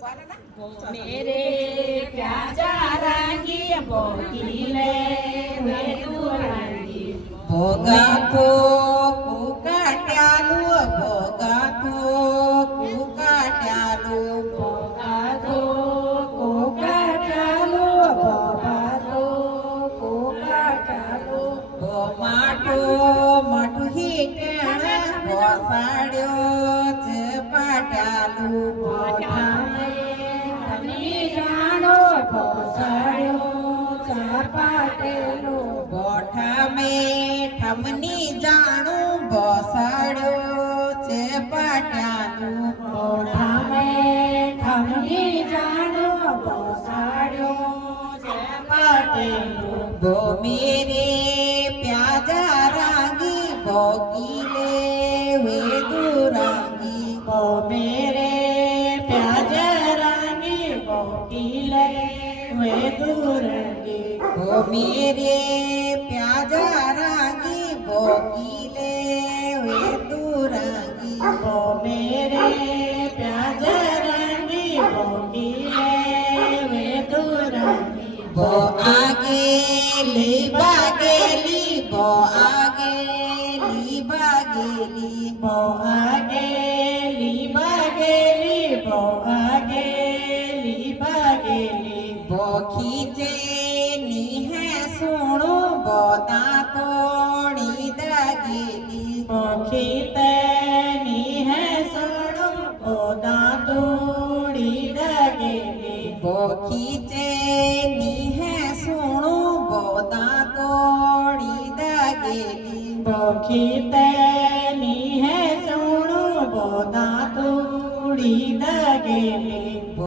मेरे प्याजा रांगी बोकीले वे दुरांगी भोगा को कुकाट्यालू भोगा को कुकाट्यालू भोगा तो कुकाट्यालू भोगा तो कुकाट्यालू माटो मटू ही केणे भोसाड्यो चपाट्यालू मोठामे धनी जानो भोसाड्यो चपाटेलो गोठा में ठमनी जाणू भोसाड्यो चपाट्यालू मोठामे धनी जानो भोसाड्यो चपाटेलो भो मेरे प्याजा रांगी भोगीले वे दुरांगी वो मेरे प्याजे रानी बोकीले वे दुरंगी भो मेरे प्याजा रांगी भोगीले वे दुरांगी वो मेरे प्याजे रानी बोकीले वे दुरंगी भो आगे ली बागेली भो आगे ली बागेली वो आगेली बागेली वो आगेली बागेली भो खींचे नी है सुणो भो दांतोड़ी दागेली वो खीतनी है सोड़ो वो दांतोड़ी दगेली भो खींचे नी है सुणो भो दांतोड़ी दागेली बोखीतनी है सोणो बोदा तोड़ी दगेली